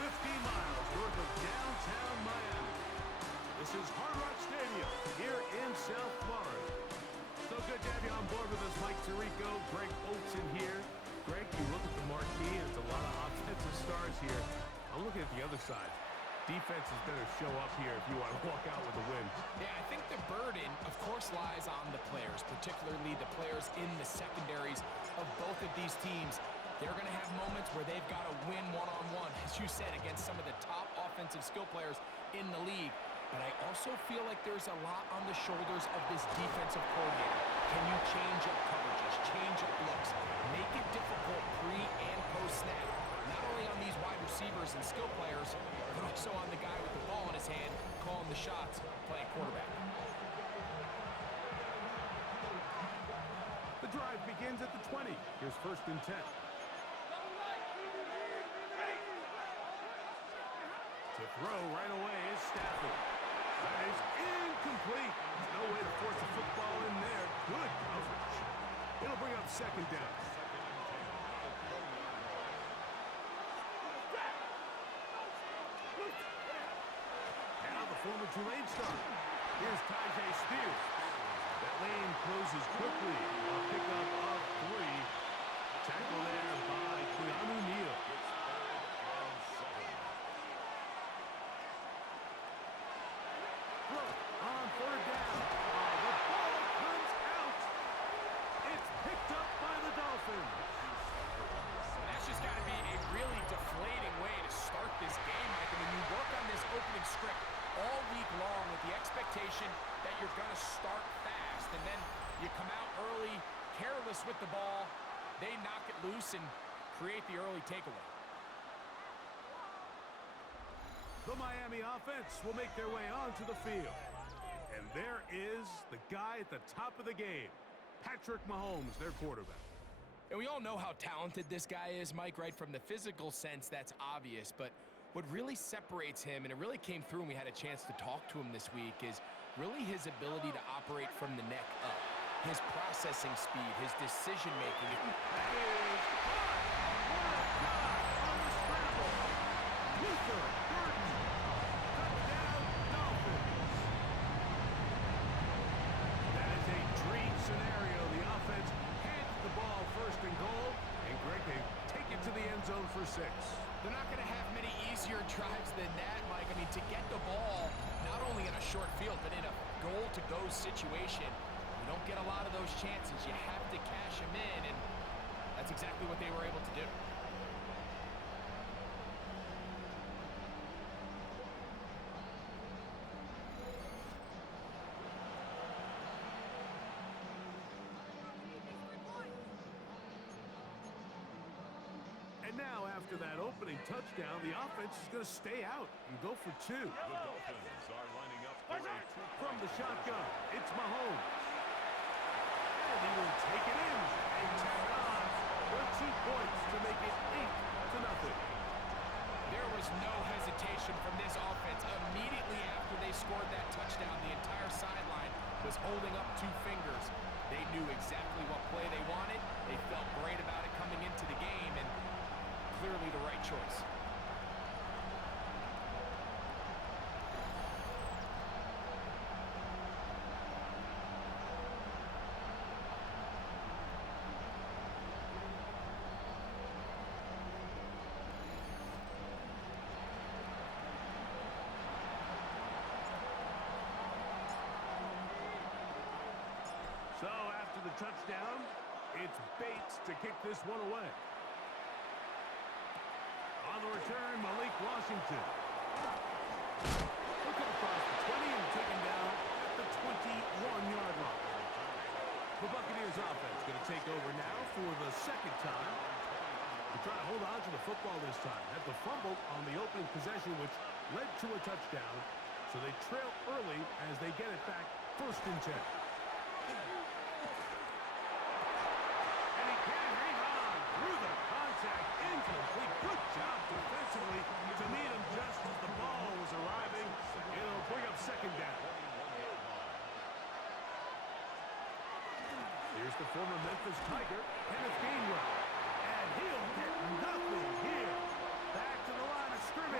50 miles north of downtown Miami. This is Hard Rock Stadium here in South Florida. So good to have you on board with us, Mike Tirico, Greg Olson here. Greg, you look at the marquee, and it's a lot of offensive stars here. I'm looking at the other side. Defenses better show up here if you want to walk out with a win. Yeah, I think the burden, of course, lies on the players, particularly the players in the secondaries of both of these teams. They're going to have moments where they've got to win one-on-one, as you said, against some of the top offensive skill players in the league. But I also feel like there's a lot on the shoulders of this defensive coordinator. Can you change up coverages, change up looks, make it difficult pre- and post-snap? Not only on these wide receivers and skill players, but also on the guy with the ball in his hand, calling the shots, playing quarterback. The drive begins at the 20. Here's 1st and 10. To throw right away is Stafford. That is incomplete. There's no way to force a football in there. Good coverage. It'll bring up 2nd down. Now the former Tulane star. Here's Tyjae Spears. That lane closes quickly. A pickup of 3. Tackle there by Keanu Neal. On 3rd down. The ball comes out. It's picked up by the Dolphins. That's just got to be a really deflating way to start this game, Mike. I mean, you work on this opening script all week long with the expectation that you're going to start fast, and then you come out early, careless with the ball. They knock it loose and create the early takeaway. The Miami offense will make their way onto the field. And there is the guy at the top of the game, Patrick Mahomes, their quarterback. And we all know how talented this guy is, Mike, right? From the physical sense, that's obvious. But what really separates him, and it really came through when we had a chance to talk to him this week, is really his ability to operate from the neck up. His processing speed, his decision-making. That is hot. What a shot on the scramble. Luther Burton. Touchdown, Dolphins. That is a dream scenario. The offense hands the ball 1st and goal, and Greg, they take it to the end zone for 6. They're not going to have many easier drives than that, Mike. I mean, to get the ball, not only in a short field, but in a goal-to-go situation, you don't get a lot of those chances. You have to cash them in, and that's exactly what they were able to do. And now, after that opening touchdown, the offense is going to stay out and go for 2. The Dolphins are lining up for a From the shotgun, it's Mahomes. And he will take it in and tap it on for 2 points to make it 8-0. There was no hesitation from this offense. Immediately after they scored that touchdown, the entire sideline was holding up 2 fingers. They knew exactly what play they wanted. They felt great about it coming into the game, and clearly the right choice. So after the touchdown, it's Bates to kick this one away. On the return, Malik Washington. He'll come across the 20 and taken down at the 21-yard line. The Buccaneers offense going to take over now for the 2nd time. They're trying to hold on to the football this time. Had the fumble on the opening possession, which led to a touchdown. So they trail early as they get it back 1st and 10. Incomplete. Good job defensively to meet him just as the ball was arriving. It'll bring up 2nd down. Here's the former Memphis Tiger, Kenneth Gainwell. And he'll get nothing here. Back to the line of scrimmage.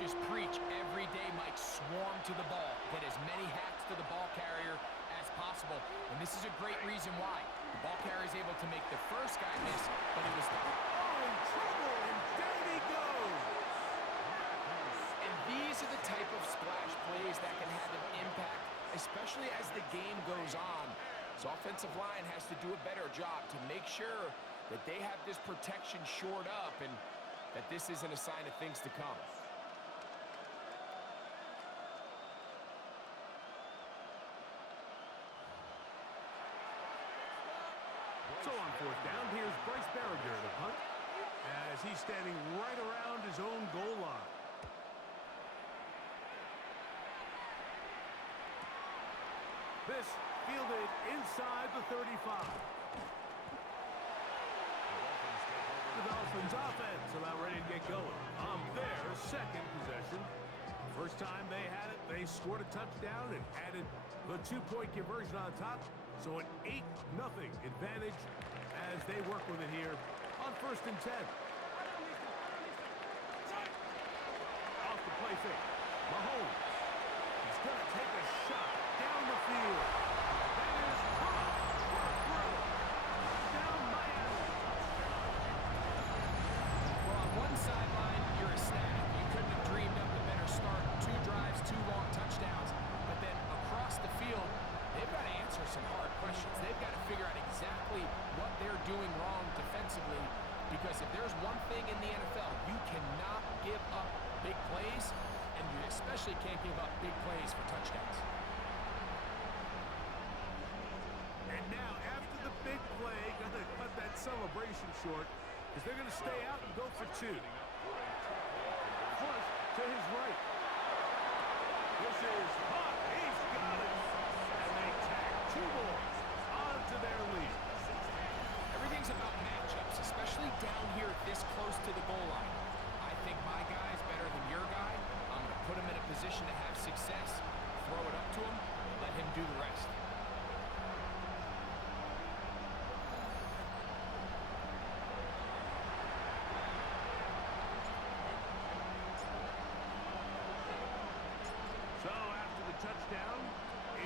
coaches preach every day, Mike, swarm to the ball. Get as many hacks to the ball carrier as possible. And this is a great reason why. The ball carrier is able to make the first guy miss, but he was stopped. Oh, in trouble, and down he goes. And these are the type of splash plays that can have an impact, especially as the game goes on. So offensive line has to do a better job to make sure that they have this protection shored up and that this isn't a sign of things to come. So on fourth down, here's Bryce Berringer to punt as he's standing right around his own goal line. This fielded inside the 35. The Dolphins offense about ready to get going on their second possession. First time they had it, they scored a touchdown and added the two-point conversion on top. So an 8-0 advantage as they work with it here on 1st and 10. Off the play fake. Mahomes. He's going to take a shot down the field. That is caught for a throw. Down Miami. Well, on one sideline, you're ecstatic. You couldn't have dreamed up a better start. 2 drives, 2 long touchdowns. But then across the field, they've got to answer some hard questions. They've got to figure out exactly what they're doing wrong defensively, because if there's one thing in the NFL, you cannot give up big plays, and you especially can't give up big plays for touchdowns. And now, after the big play, going to cut that celebration short because they're going to stay out and go for 2. Flush to his right. This is hot. He's got it. And they tag 2 more onto their lead. Everything's about matchups, especially down here this close to the goal line. I think my guy's better than your guy. I'm going to put him in a position to have success, throw it up to him, let him do the rest. So after the touchdown,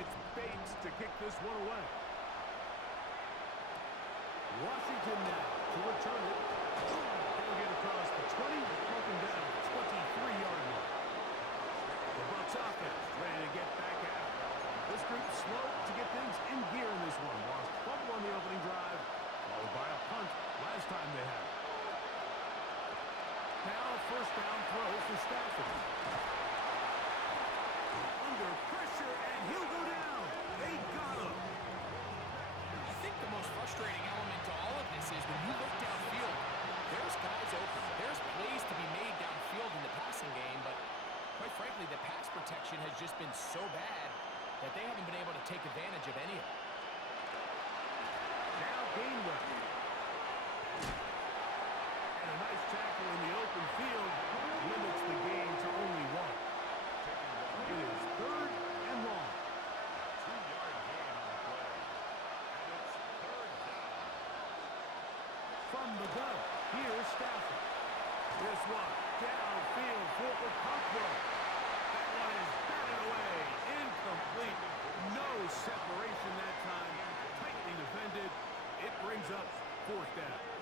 it's Bates to kick this one away. Washington now to return it. They'll get across the 20, broken down at the 23-yard line. The Bucs offense ready to get back out. This group slow to get things in gear in this one. Lost fumble on the opening drive, followed by a punt last time they had it. Now first down throw for Stafford. Under pressure, and he'll go down. They got him. I think the most frustrating element to all of this is when you look downfield, there's guys open. There's plays to be made downfield in the passing game, but quite frankly, the pass protection has just been so bad that they haven't been able to take advantage of any of it. Now Gainwell. And a nice tackle in the open field limits the gain to only 1. It is 3rd and long. 2-yard gain on the play. And it's 3rd down. From the gun, here's Stafford. This one downfield for Okonkwo. That one is batted away. Incomplete. No separation that time. Tightly defended. It brings up 4th down.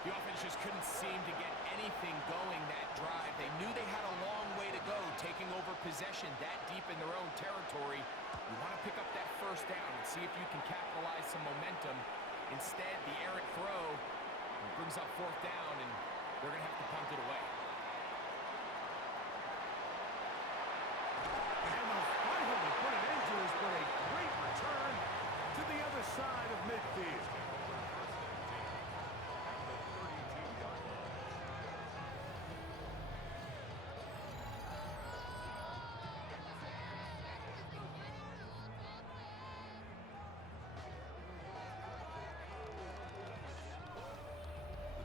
The offense just couldn't seem to get anything going that drive. They knew they had a long way to go, taking over possession that deep in their own territory. You want to pick up that first down and see if you can capitalize some momentum. Instead, the errant throw brings up 4th down, and they're going to have to punt it away. And they'll finally put an end to this, but a great return to the other side of midfield.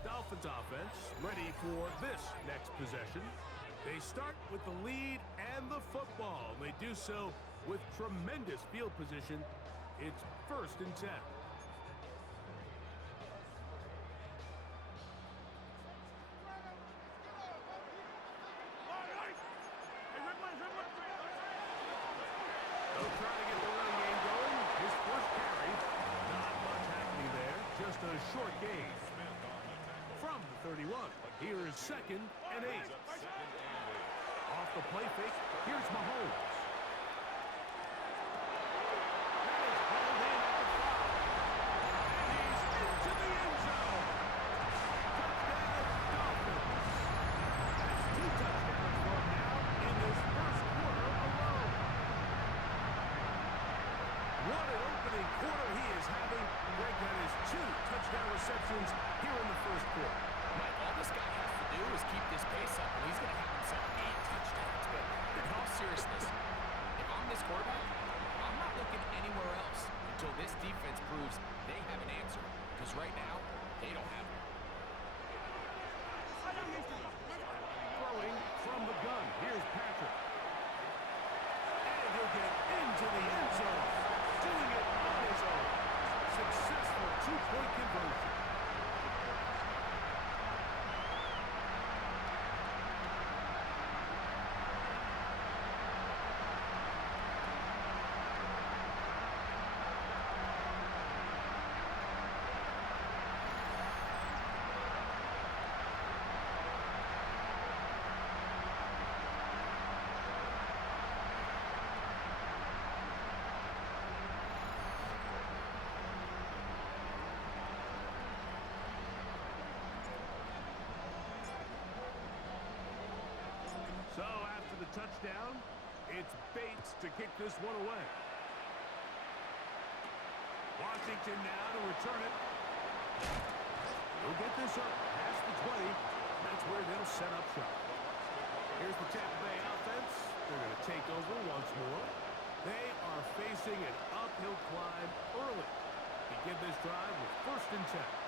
Dolphins offense ready for this next possession. They start with the lead and the football. They do so with tremendous field position. It's 1st and 10. just a short gain. From the 31, here's 2nd and 8. Off the play fake, here's Mahomes. That is hauled in at the 5. And he's into the end zone. Touchdown, Dolphins. That's 2 touchdowns for him now in this first quarter alone. What an opening quarter he is having. Greg got his 2 touchdown receptions here in the first quarter. Mike, all this guy has to do is keep this pace up, and he's going to have himself 8 touchdowns. But in all seriousness, if I'm this quarterback, I'm not looking anywhere else until this defense proves they have an answer. Because right now, they don't have one. Throwing from the gun. Here's Patrick. And he'll get into the end zone. Doing it on his own. Successful 2-point conversion. So after the touchdown, it's Bates to kick this one away. Washington now to return it. He'll get this up past the 20. That's where they'll set up shop. Here's the Tampa Bay offense. They're going to take over once more. They are facing an uphill climb early. Begin this drive with 1st and 10.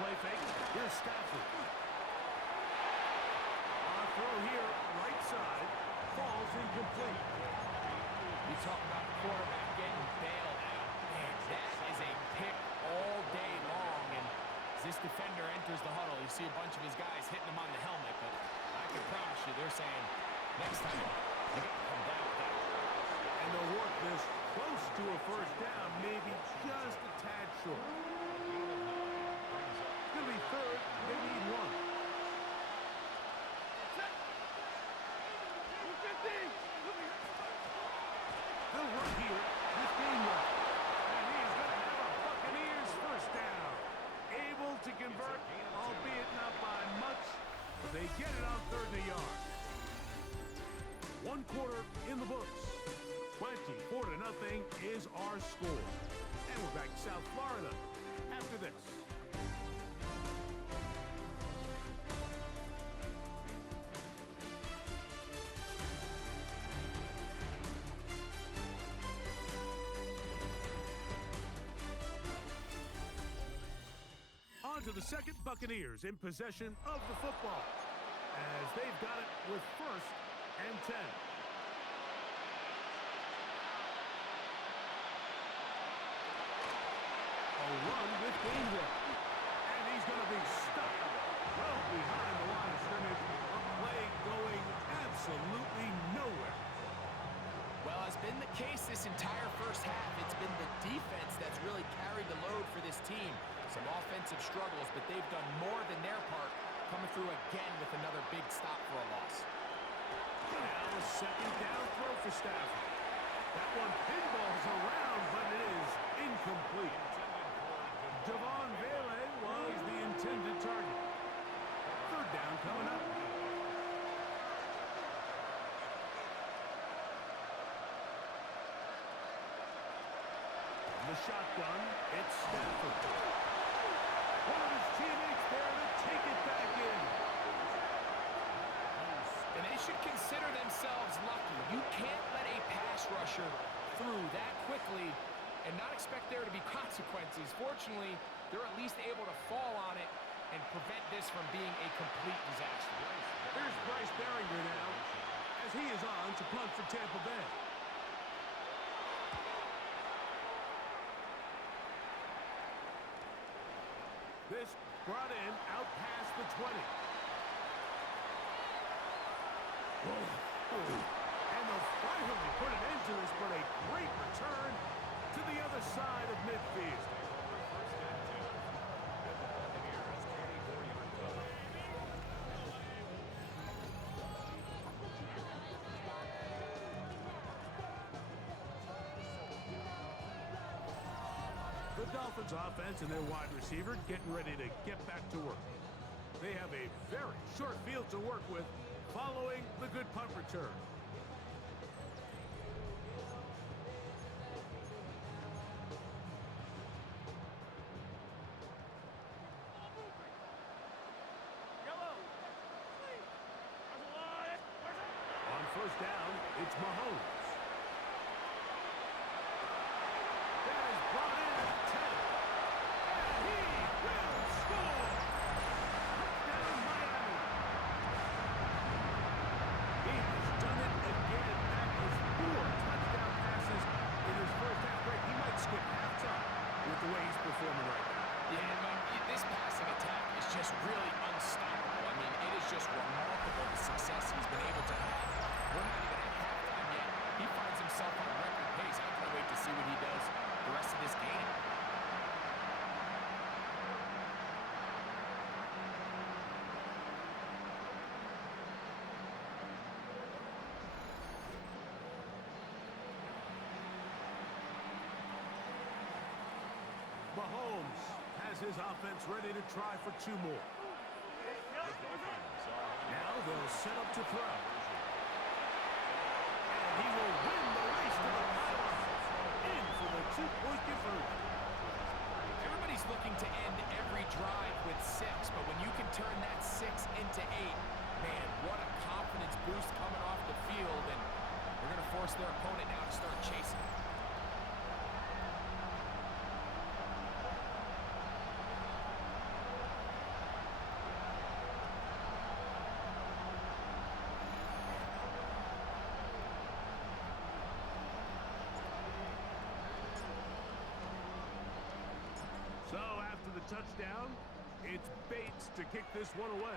Play fake. Here's Stafford. On a throw here, right side, falls incomplete. You talk about the quarterback getting bailed out. Man, that is a pick all day long. And as this defender enters the huddle, you see a bunch of his guys hitting him on the helmet. But I can promise you, they're saying, next time, you got to come down with that. And they'll work this close to a 1st down, maybe just a tad short. It'll be 3rd. They need 1. They'll run here with Gainwell. And he's going to have a Buccaneers 1st down. Able to convert, albeit not by much. But they get it on 3rd and a yard. 1 quarter in the books. 24-0 is our score. And we're back to South Florida after this. On to the 2nd. Buccaneers in possession of the football as they've got it with 1st and 10. A run with Gainwell. And he's going to be stuck well behind the line of scrimmage. A play going absolutely nowhere. Well, as been the case this entire first half, it's been the defense that's really carried the load for this team. Some offensive struggles, but they've done more than their part, coming through again with another big stop for a loss. Now a 2nd down throw for Stafford. That one pinballs around, but it is incomplete. Javon Vele was the intended target. 3rd down coming up. The shotgun, it's Stafford. One of his teammates there to take it back in. And they should consider themselves lucky. You can't let a pass rusher through that quickly and not expect there to be consequences. Fortunately, they're at least able to fall on it and prevent this from being a complete disaster. Here's Bryce Berringer now as he is on to punt for Tampa Bay. This brought in out past the 20. Whoa. And they'll finally put an end to this, but a great return to the other side of midfield. The Dolphins offense and their wide receiver getting ready to get back to work. They have a very short field to work with following the good punt return. On first down, it's Mahomes. That is brought in at 10. And he will score! Touchdown, Miami! He has done it again. That is 4 touchdown passes in his first half break. He might skip halftime with the way he's performing right now. Yeah, Mike, this passing attack is just really unstoppable. I mean, it is just remarkable the success he's been able to have. We're not even at halftime yet. He finds himself on record pace. I can't wait to see what he does the rest of this game. Mahomes has his offense ready to try for 2 more. Now they'll set up to throw. And he will win the race to the pylon. In for the 2-point conversion. Everybody's looking to end every drive with 6, but when you can turn that 6 into 8, man, what a confidence boost coming off the field, and they're going to force their opponent now to start chasing. So after the touchdown, it's Bates to kick this one away.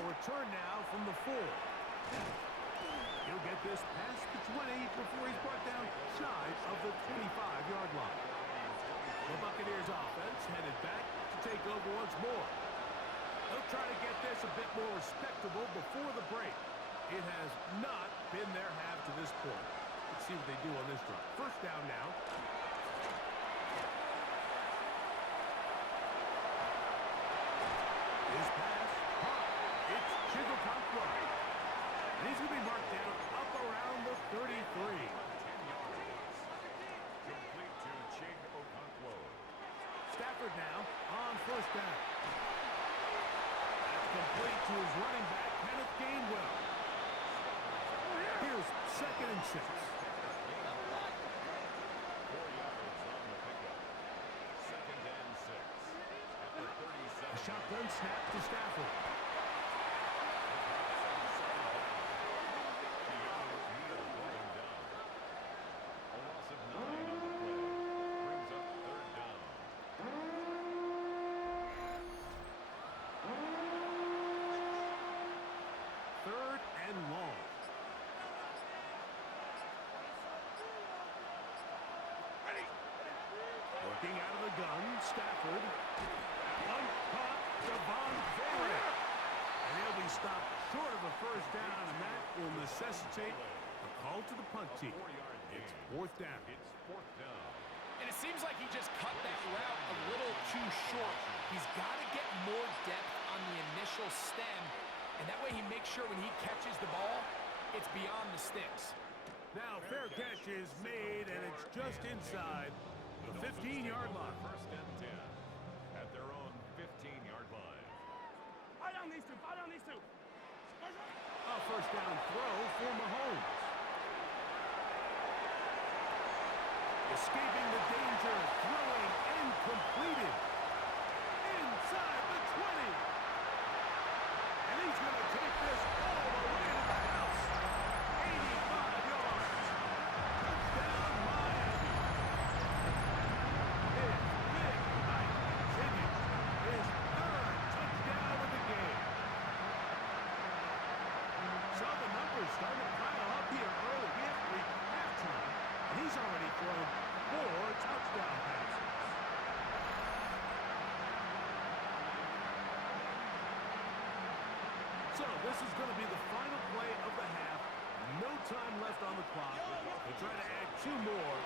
A return now from the 4. He'll get this past the 20 before he's brought down shy of the 25-yard line. The Buccaneers offense headed back to take over once more. They'll try to get this a bit more respectable before the break. It has not been their half to this point. Let's see what they do on this drive. First down now. His pass, caught. It's Chigokonkwo. And he's going to be marked down up around the 33. 10 yards. Complete to Chig Okonkwo. Stafford now on first down. That's complete to his running back, Kenneth Gainwell. Here's 2nd and 6. 4 yards on the pickup. 2nd and 6. At the 37. A shotgun snap to Stafford. A loss of 9 on the play. Brings up 3rd down. 3rd and long. Working out of the gun, Stafford. That one caught Devon Taylor. And he'll be stopped short of a first down, and that will necessitate a call to the punt team. 4-yard gain. It's 4th down. It's 4th down. And it seems like he just cut that route a little too short. He's got to get more depth on the initial stem, and that way he makes sure when he catches the ball, it's beyond the sticks. Now, fair catch is made, and it's just inside the 15-yard line. 1st and 10 at their own 15-yard line. A first down throw for Mahomes. Escaping the danger, throwing and completed. Inside the 20. And he's going to take this all the way to the house. 85 yards. Touchdown, Miami. His big night continues. His 3rd touchdown of the game. starting to pile up here early. We have reached halftime, and he's already thrown 4 touchdown passes. So this is going to be the final play of the half. No time left on the clock. They'll try to add 2 more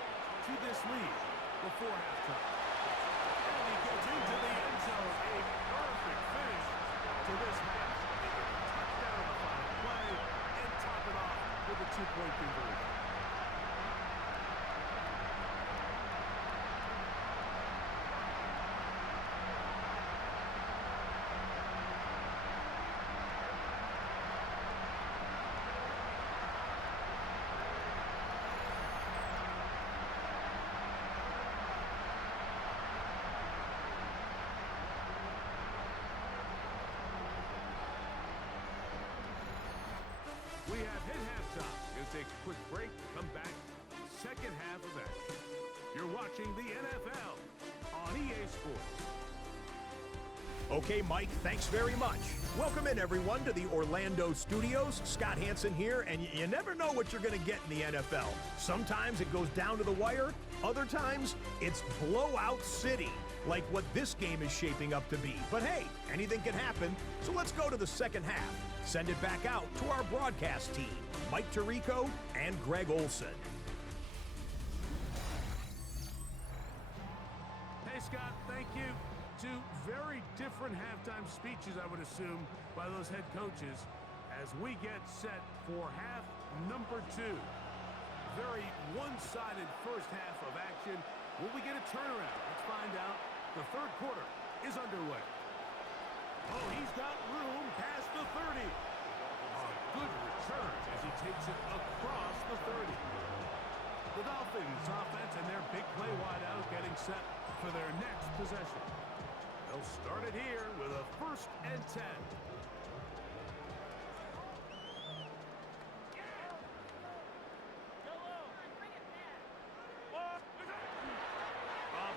to this lead before halftime. And he gets into the end zone. A perfect finish to this half. They get a touchdown on the final play and top it off with a 2-point conversion. We have hit halftime. We'll take a quick break, come back, second half of action. You're watching the NFL on EA Sports. Okay, Mike, thanks very much. Welcome in, everyone, to the Orlando studios. Scott Hansen here, and you never know what you're going to get in the NFL. Sometimes it goes down to the wire. Other times, it's blowout city, like what this game is shaping up to be. But hey, anything can happen, so let's go to the second half. Send it back out to our broadcast team, Mike Tirico and Greg Olson. Hey, Scott, thank you. 2 very different halftime speeches, I would assume, by those head coaches as we get set for half number 2. Very one-sided first half of action. Will we get a turnaround? Let's find out. The third quarter is underway. Oh, he's got room past the 30. A good return as he takes it across the 30. The Dolphins offense and their big play wideout getting set for their next possession. They'll start it here with a 1st and 10.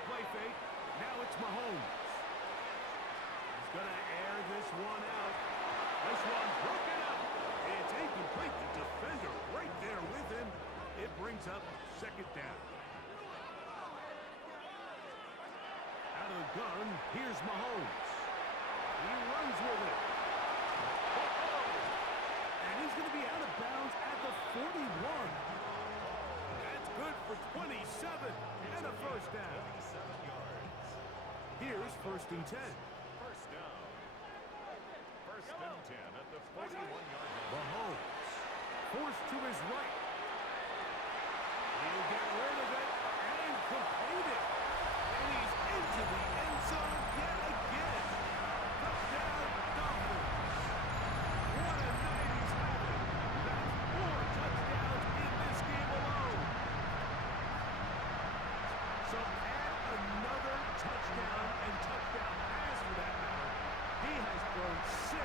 Play fake. Now it's Mahomes. He's going to air this one out. This one broken up. It's incomplete. The defender right there with him. It brings up 2nd down. Out of the gun, here's Mahomes. He runs with it. And he's going to be out of bounds at the 41. That's good for 27 and a 1st down. Here's 1st and 10. First down. 1st and 10 at the 41-yard line. Mahomes forced to his right. He'll get rid of it and complete it. And he's into the end zone yet again. Touchdown, Dolphins. What a night he's having. That's 4 touchdowns in this game alone. So add another touchdown and touchdown pass for that matter. He has thrown 6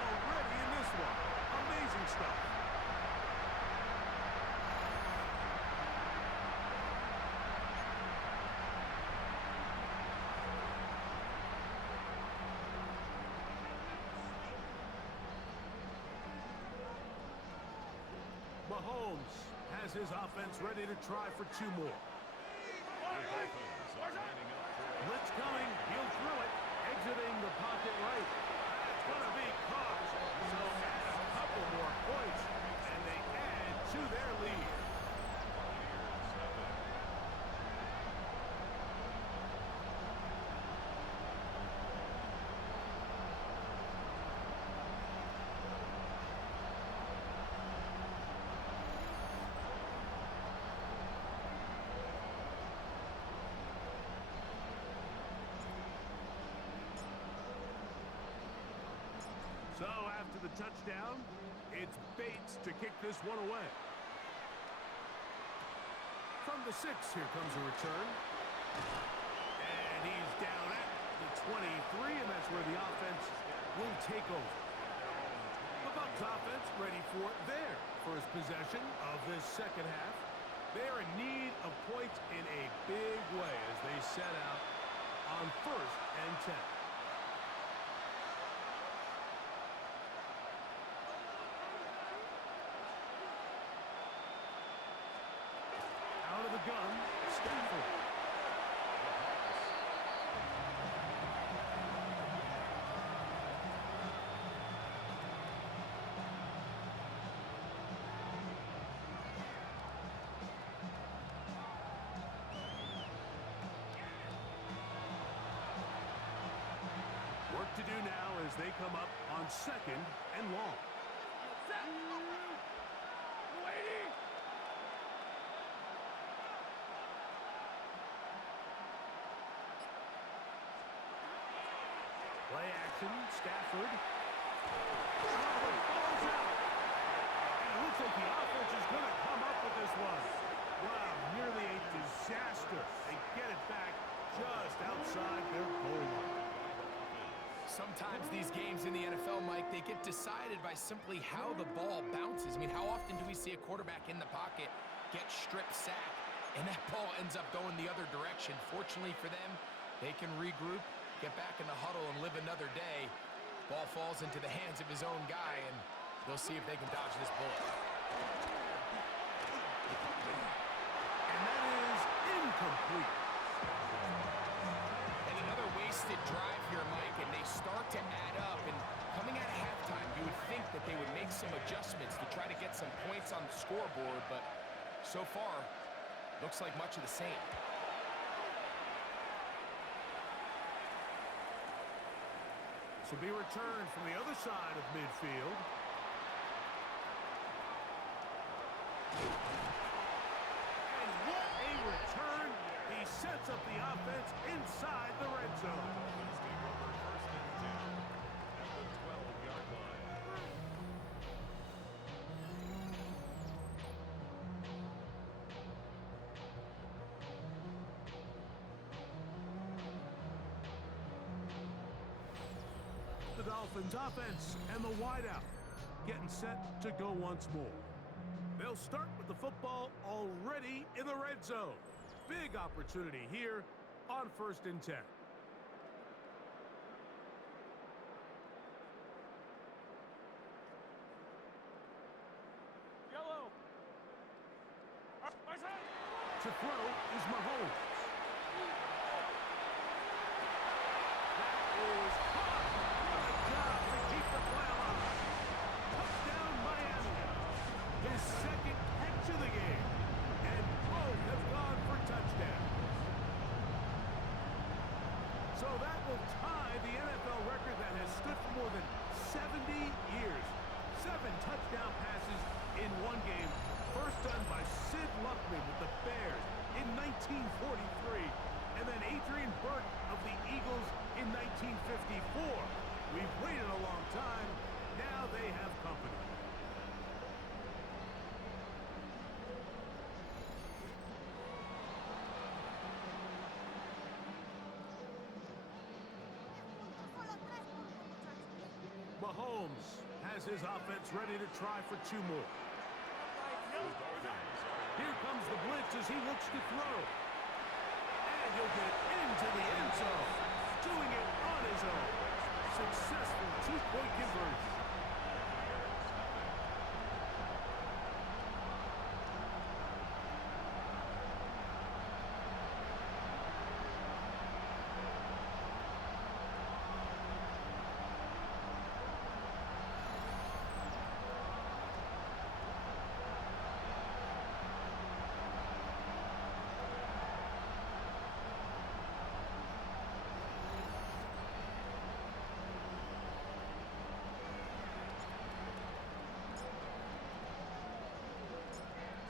already in this one. Amazing stuff. Mahomes has his offense ready to try for 2 more. The Dolphins are lining up for Blitz coming. He'll throw it. Exiting the pocket right. That's going to be caught. So add a couple more points, and they add to their lead. So after the touchdown, it's Bates to kick this one away. From the 6, here comes a return. And he's down at the 23, and that's where the offense will take over. The Bucs offense ready for their first possession of this second half. They're in need of points in a big way as they set out on 1st and 10. to do now as they come up on 2nd and long. Play action, Stafford. Oh, it falls out. And it looks like the offense is going to come up with this one. Wow, nearly a disaster. They get it back just outside their goal line. Sometimes these games in the NFL, Mike, they get decided by simply how the ball bounces. I mean, how often do we see a quarterback in the pocket get strip sacked, and that ball ends up going the other direction? Fortunately for them, they can regroup, get back in the huddle, and live another day. Ball falls into the hands of his own guy, and they'll see if they can dodge this bullet. And that is incomplete. And another wasted drive here, Mike, and they start to add up. And coming out of halftime, you would think that they would make some adjustments to try to get some points on the scoreboard, but so far, looks like much of the same. This will be returned from the other side of midfield. And what a return! He sets up the offense inside the red zone. First and 10 at the 12-yard line. The Dolphins offense and the wideout getting set to go once more. They'll start with the football already in the red zone. Big opportunity here on 1st and 10. To throw is Mahomes. That is caught. What a job to keep the play alive. Touchdown Miami. His 2nd catch of the game. And both have gone for touchdowns. So that will tie the NFL record that has stood for more than 70 years. 7 touchdown passes in one game. First done by Sid Luckman with the Bears in 1943. And then Adrian Burke of the Eagles in 1954. We've waited a long time. Now they have company. Mahomes has his offense ready to try for 2 more. Here comes the blitz as he looks to throw. And he'll get into the end zone. Doing it on his own. Successful 2-point conversion.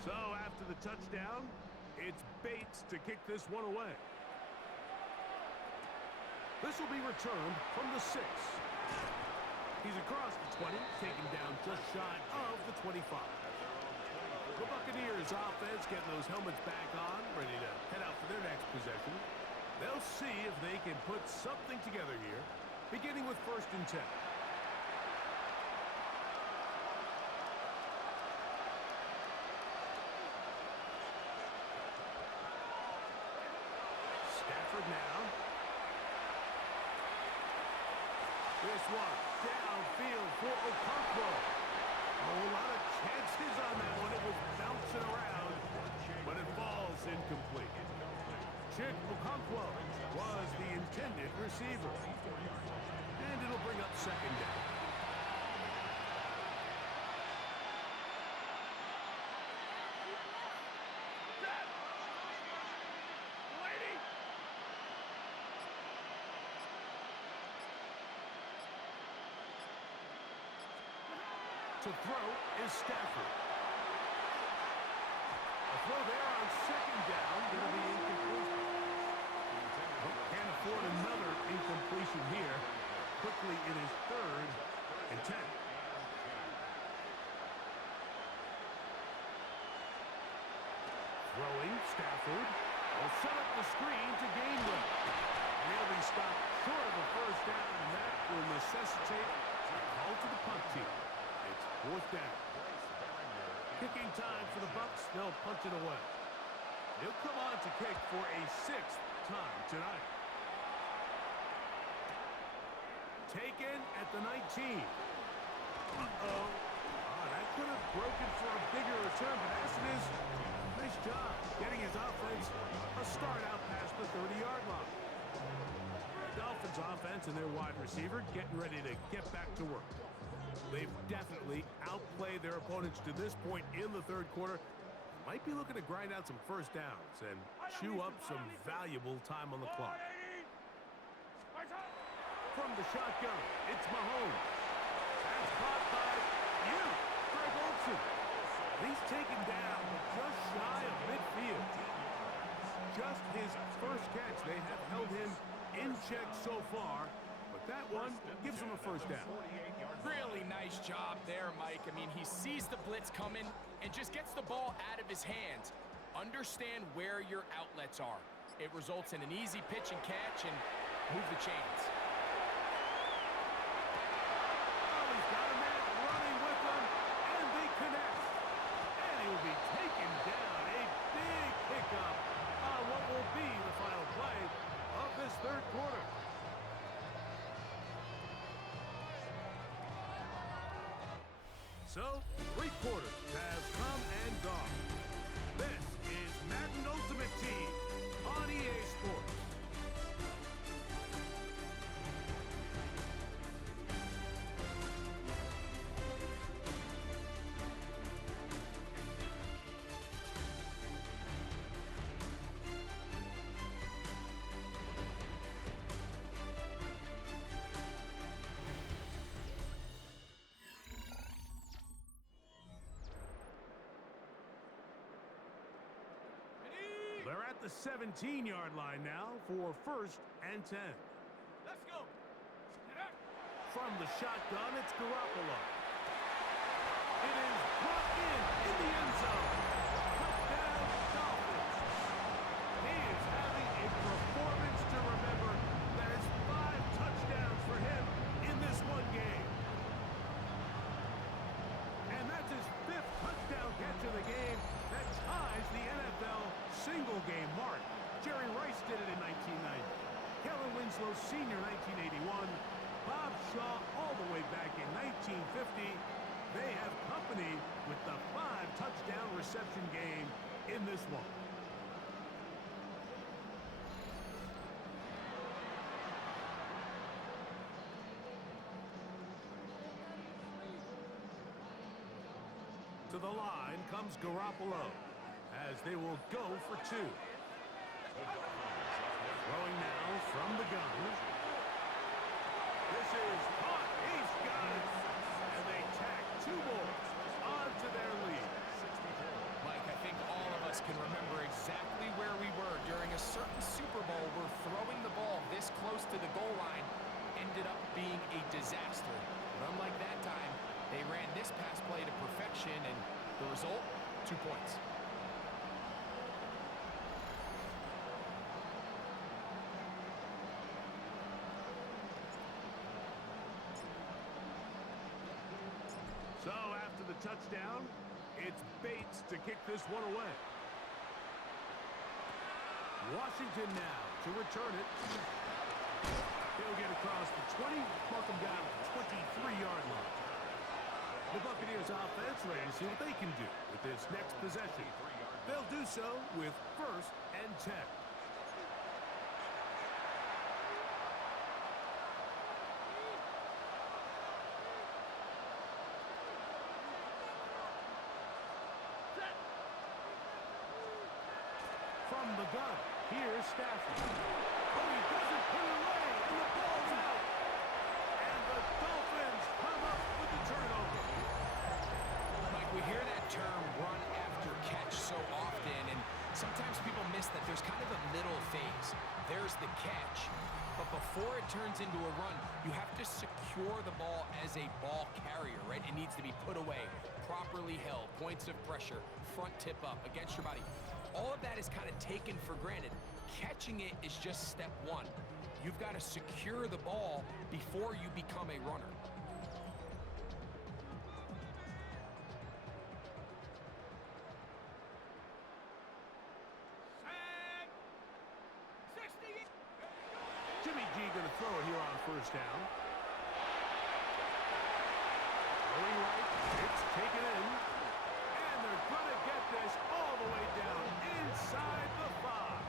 So after the touchdown, it's Bates to kick this one away. This will be returned from the 6. He's across the 20, taken down just shy of the 25. The Buccaneers offense getting those helmets back on, ready to head out for their next possession. They'll see if they can put something together here, beginning with 1st and 10. Stafford now. This one downfield for Okonkwo. A whole lot of chances on that one. It was bouncing around, but it falls incomplete. Chick Okonkwo was the intended receiver. And it'll bring up 2nd down. To throw is Stafford. A throw there on second down. Going to be incomplete. Can't afford another incompletion here. Quickly, it is 3rd and 10. Throwing, Stafford will set up the screen to gain one. He'll be stopped short of a first down, and that will necessitate a call to the punt team. It's 4th down. Kicking time for the Bucs. They'll punch it away. He'll come on to kick for a 6th time tonight. Taken at the 19. Uh-oh. That could have broken for a bigger return, but as it is, nice job getting his offense a start out past the 30-yard line. The Dolphins offense and their wide receiver getting ready to get back to work. They've definitely outplayed their opponents to this point in the 3rd quarter. Might be looking to grind out some first downs and chew up some valuable time on the clock. From the shotgun, it's Mahomes. That's caught by Greg Olsen. He's taken down just shy of midfield. Just his first catch. They have held him in check so far, but that one gives him a first down. Really nice job there, Mike. I mean, he sees the blitz coming and just gets the ball out of his hands. Understand where your outlets are. It results in an easy pitch and catch and move the chains. He's got a man running with him, and they connect. And he will be taken down. A big pickup on what will be the final play of this 3rd quarter. So, 3 quarters have come and gone. This is Madden Ultimate Team on EA Sports. They're at the 17-yard line now for 1st and 10. Let's go. From the shotgun, it's Garoppolo. It is brought in the end zone. Touchdown, Dolphins. He is having a performance to remember. There's 5 touchdowns for him in this one game. And that's his 5th touchdown catch of the game. That ties the NFL single-game mark. Jerry Rice did it in 1990. Kellen Winslow Sr. 1981. Bob Shaw all the way back in 1950. They have company with the 5-touchdown reception game in this one. To the line comes Garoppolo as they will go for 2. Throwing now from the gun. This is caught. He's got it. And they tack 2 more onto their lead. Mike, I think all of us can remember exactly where we were during a certain Super Bowl where throwing the ball this close to the goal line ended up being a disaster. But unlike that time, they ran this pass play to perfection, and the result, 2 points. So after the touchdown, it's Bates to kick this one away. Washington now to return it. He'll get across the 20, mark him down at the 23-yard line. The Buccaneers offense ready to see what they can do with this next possession. They'll do so with 1st and 10. From the gun, here's Stafford. Oh, he doesn't put it away, and the ball's out. And the Dolphins come up with the turnover. There's the catch. But before it turns into a run, you have to secure the ball as a ball carrier, right? It needs to be put away, properly held, points of pressure, front tip up against your body. All of that is kind of taken for granted. Catching it is just step one. You've got to secure the ball before you become a runner. Jimmy G going to throw it here on first down. Throwing right, it's taken in. And they're going to get this all the way down inside the 5.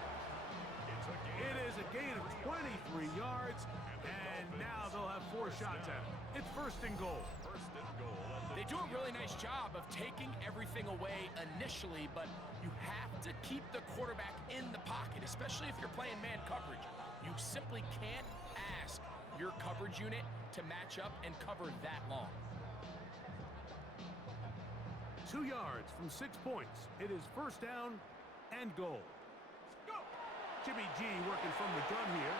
It is a gain of 23 yards, and now they'll have 4 shots at it. It's first and goal. They do a really nice job of taking everything away initially, but you have to keep the quarterback in the pocket, especially if you're playing man coverage. You simply can't ask your coverage unit to match up and cover that long. 2 yards from 6 points. It is first down and goal. Jimmy G working from the gun here.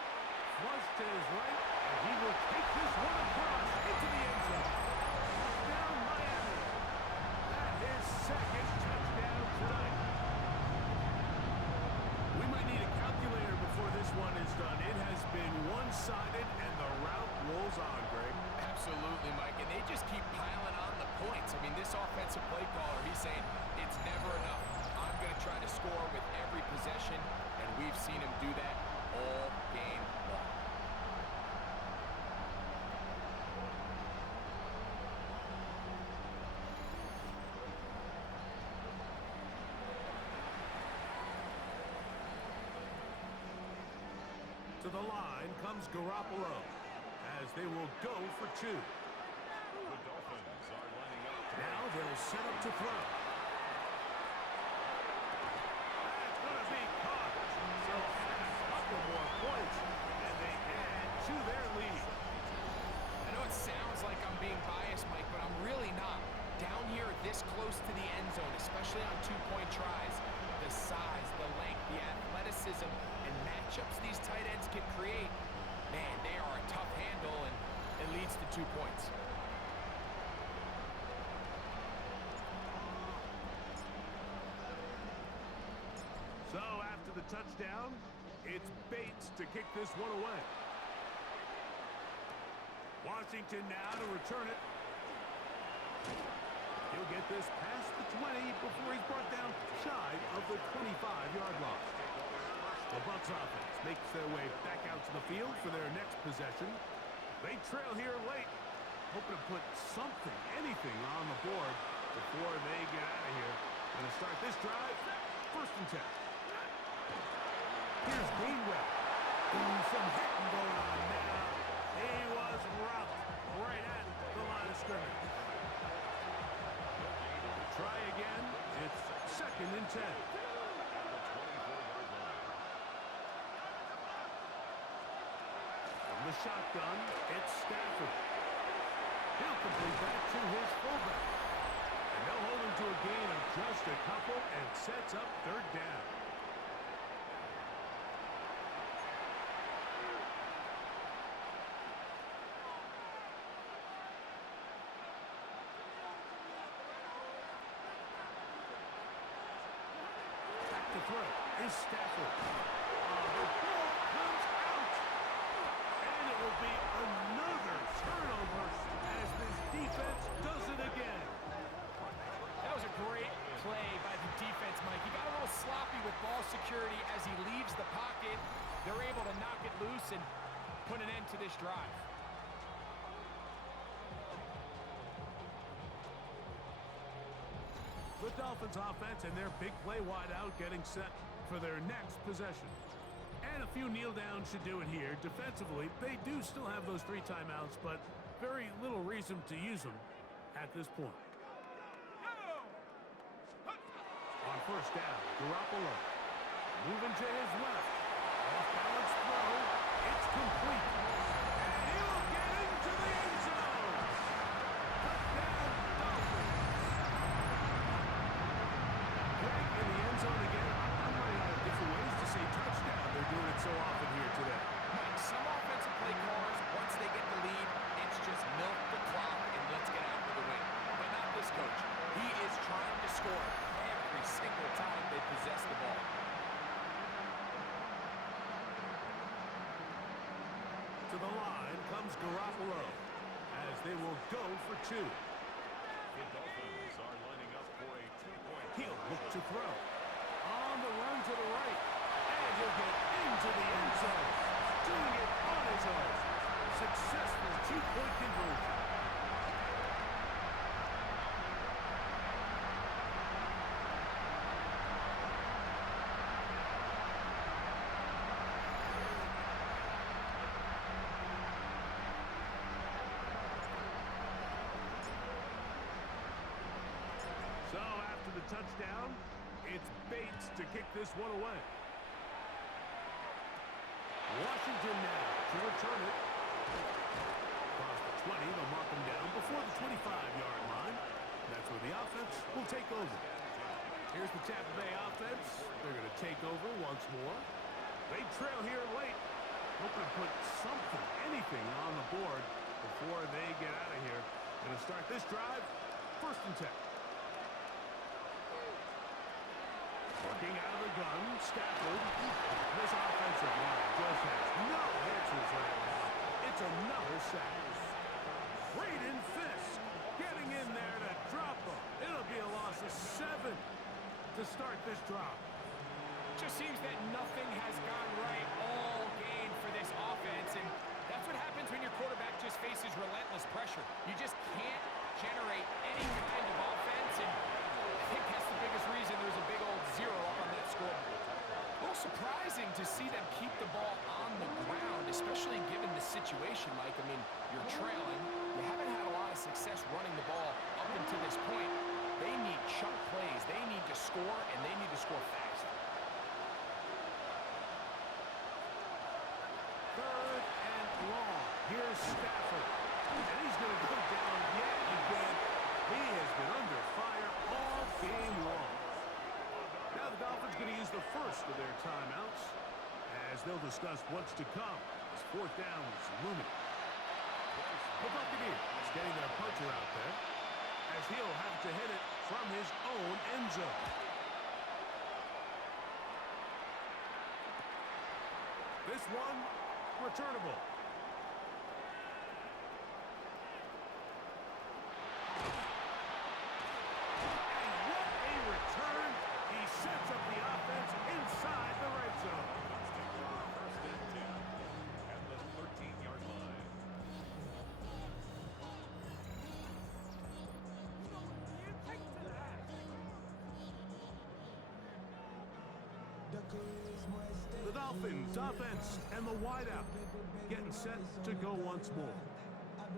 Flush to his right, and he will take this one across into the end zone. Touchdown, Miami. That is second touchdown tonight. We might need a calculator before this one is done. It has been one-sided, and the route rolls on, Greg. Absolutely, Mike, and they just keep piling on the points. I mean, this offensive play caller, he's saying it's never enough. I'm going to try to score with every possession, and we've seen him do that all game long. To the line comes Garoppolo, as they will go for 2. The Dolphins are lining up. Now they'll set up to throw. That's going to be caught. So a couple more points, and they add to their lead. I know it sounds like I'm being biased, Mike, but I'm really not. Down here this close to the end zone, especially on 2-point tries, the size, the length, the athleticism, and matchups these tight ends can create, man, they are a tough handle, and it leads to 2 points. So after the touchdown, it's Bates to kick this one away. Washington now to return it. He'll get this past the 20 before he's brought down shy of the 25-yard line. The Bucs offense makes their way back out to the field for their next possession. They trail here late, hoping to put something, anything on the board before they get out of here. Going to start this drive, first and 10. Here's Gainwell. Some hitting going on now. He was roughed right at the line of scrimmage. Try again. It's second and 10. From the shotgun, it's Stafford. He'll complete that to his fullback. And they'll hold him to a gain of just a couple and sets up third down. To throw is Stafford. The ball comes out. And it will be another turnover as this defense does it again. That was a great play by the defense, Mike. He got a little sloppy with ball security as he leaves the pocket. They're able to knock it loose and put an end to this drive. The Dolphins offense and their big play wideout getting set for their next possession. And a few kneel downs should do it here. Defensively, they do still have those 3 timeouts, but very little reason to use them at this point. On first down, Garoppolo moving to his left. Off balance throw. It's complete. And he'll get into the end zone. Touchdown, Dolphins. Greg in the end zone again. I'm running out of different ways to say touchdown. They're doing it so often here. comes Garoppolo as they will go for two. The Dolphins are lining up for a two-point. He'll look to throw. On the run to the right. And he'll get into the end zone. Doing it on his own. Successful two-point conversion. So after the touchdown, it's Bates to kick this one away. Washington now to return it. Across the 20, they'll mark him down before the 25-yard line. That's where the offense will take over. Here's the Tampa Bay offense. They're going to take over once more. They trail here late. Hoping to put something, anything on the board before they get out of here. Going to start this drive, 1st and 10. Working out of the gun, Stafford. This offensive line just has no answers right now. It's another sack. Braden Fisk getting in there to drop him. It'll be a loss of 7 to start this drive. Just seems that nothing has gone right all game for this offense, and that's what happens when your quarterback just faces relentless pressure. You just can't generate any kind of offense, and I think that's the biggest reason there's a big old 0 up on that scoreboard. A little surprising to see them keep the ball on the ground, especially given the situation, Mike. I mean, you're trailing. You haven't had a lot of success running the ball up until this point. They need chunk plays. They need to score, and they need to score fast. 3rd and long. Here's Stafford. And he's going to go down yet again. He has been under fire all game long. Now the Dolphins going to use the first of their timeouts as they'll discuss what's to come. This 4th down is looming. The Buccaneers getting their puncher out there as he'll have to hit it from his own end zone. This one, returnable. And what a return. He sets up the offense inside the red zone. 1st and 10 at the 13-yard line. The Dolphins offense and the wideout getting set to go once more.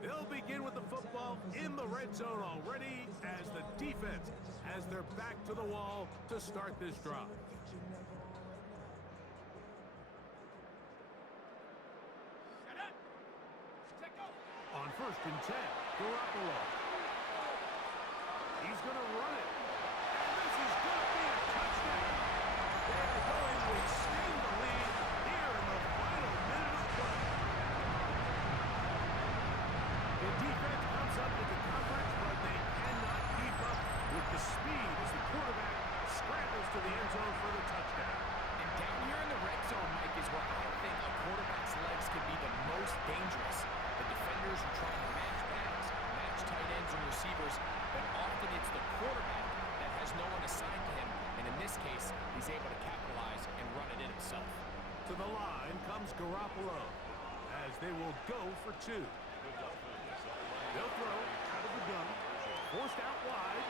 They'll begin with the football in the red zone already as the defense has their back to the wall to start this drive. On 1st and 10, Garoppolo. He's going to run it. And this is going to be a touchdown. They're going to extend the lead here in the final minute of play. The defense comes up with the coverage, but they cannot keep up with the speed as the quarterback scrambles to the end zone for the touchdown. And down here in the red zone, Mike, is where I think a quarterback's legs can be the most dangerous. The defenders are trying to match backs, match tight ends and receivers, but often it's the quarterback that has no one assigned to him, and in this case, he's able to capitalize and run it in himself. To the line comes Garoppolo as they will go for 2. They'll throw out of the gun, forced out wide.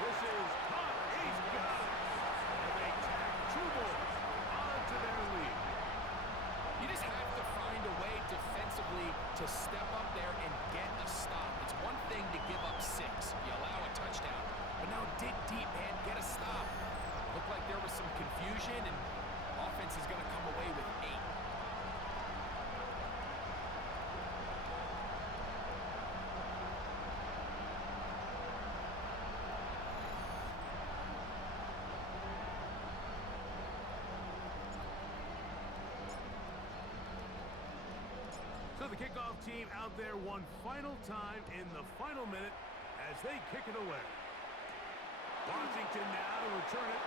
This is caught. He's got it. And they tack 2 more onto their lead. You just have to find a way defensively to step up there and get a stop. It's one thing to give up 6. You allow a touchdown. But now dig deep, man. Get a stop. Looked like there was some confusion, and offense is going to come away with 8. So the kickoff team out there one final time in the final minute as they kick it away. Washington now to return it.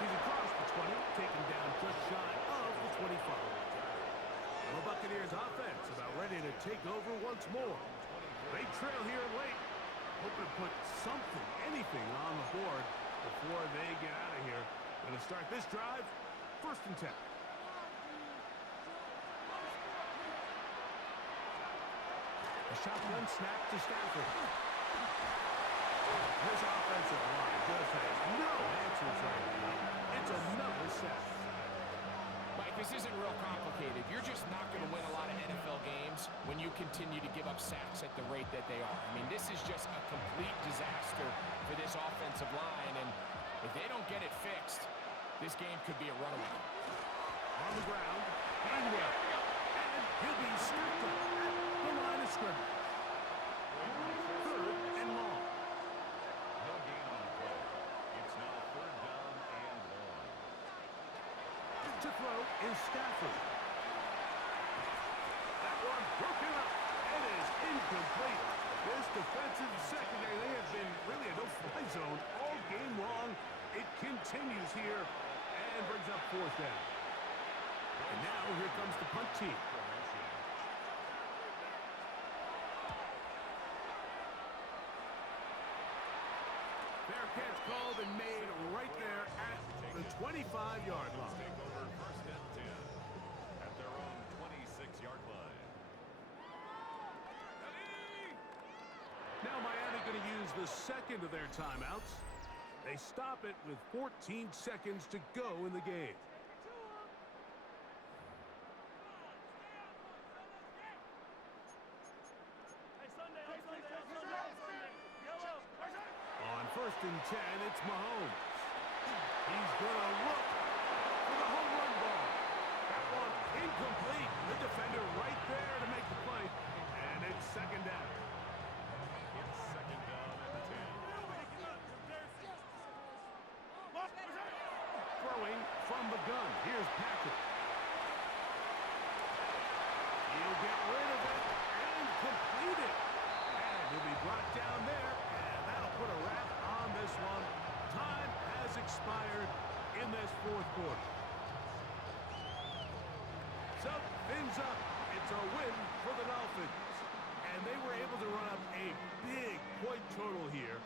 He's across the 20, taken down just shy of the 25. The Buccaneers offense about ready to take over once more. They trail here late. Hoping to put something, anything on the board before they get out of here. Going to start this drive, 1st and 10. A shotgun snap to Stafford. This offensive line just has no answers right now. It's another sack. Mike, this isn't real complicated. You're just not going to win a lot of NFL games when you continue to give up sacks at the rate that they are. I mean, this is just a complete disaster for this offensive line, and if they don't get it fixed, this game could be a runaway. On the ground, Gainwell, and he'll be snapped up at the line of scrimmage. 3rd and long. No gain on the play. It's now 3rd down and 1. To throw is Stafford. That one broken up. It is incomplete. This defensive secondary, they have been really a no-fly zone all game long. It continues here and brings up 4th down. And now here comes the punt team. Fair catch called and made right there at the 25-yard line. Take over 1st and 10 at their own 26-yard line. Now Miami going to use the 2nd of their timeouts. They stop it with 14 seconds to go in the game. On 1st and 10, it's Mahomes. He's going to look for the home run ball. That one incomplete. The defender right there to make the play. And it's 2nd down. It's 2nd down and 10. Throwing from the gun. Here's Patrick. He'll get rid of it and complete it. And he'll be brought down there. And that'll put a wrap on this one. Time has expired in this 4th quarter. So, things up. It's a win for the Dolphins. And they were able to run up a big point total here.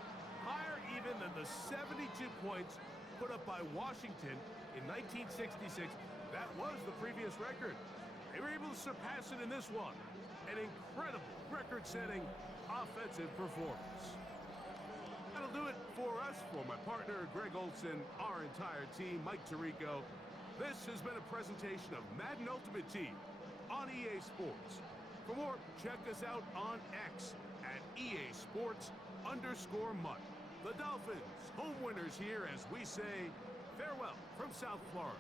Higher even than the 72 points put up by Washington in 1966. That was the previous record. They were able to surpass it in this one. An incredible record-setting offensive performance. That'll do it for us. For my partner, Greg Olson, our entire team, Mike Tirico. This has been a presentation of Madden Ultimate Team on EA Sports. For more, check us out on X at EA Sports_Mud. The Dolphins, home winners here as we say farewell from South Florida.